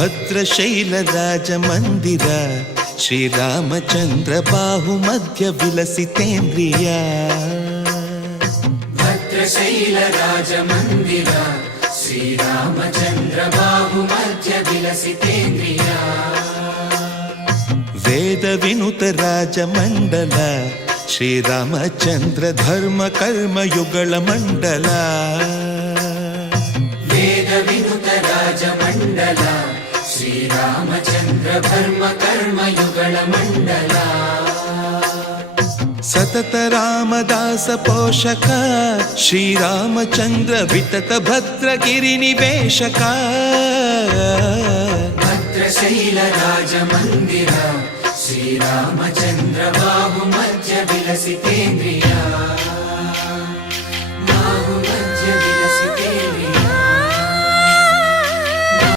ಭದ್ರಶೈಲ ರಾಜ ಮಂದಿರ ಶ್ರೀರಾಮಚಂದ್ರ ಬಾಹು ಮಧ್ಯ ವಿಲಸಿತೇಂದ್ರಿಯ ಭದ್ರಶೈಲ ರಾಜ ಮಂದಿರ ಶ್ರೀರಾಮಚಂದ್ರ ಬಾಹು ಮಧ್ಯ ವಿಲಸಿತೇಂದ್ರಿಯ ವೇದ ವಿನುತ ರಾಜ ಮಂಡಲ ಶ್ರೀರಾಮಚಂದ್ರ ಧರ್ಮ ಕರ್ಮ ಯುಗಳ ಮಂಡಲ ವೇದ ವಿನುತ ರಾಜ ಮಂಡಲ ಶ್ರೀರಾಮಚಂದ್ರ ಧರ್ಮ ಕರ್ಮ ಯುಗಳ ಮಂಡಲ ಸತತ ರಾಮದಾಸ ಪೋಷಕ ಶ್ರೀರಾಮಚಂದ್ರ ವಿತತ ಭದ್ರಗಿರಿ ನಿವೇಶಕ ಭದ್ರಶೈಲ ರಾಜ ಮಂದಿರ ಶ್ರೀರಾಮಚಂದ್ರ ಬಾಹು ಮಧ್ಯ ವಿಲಸಿತೇಂದ್ರಿಯ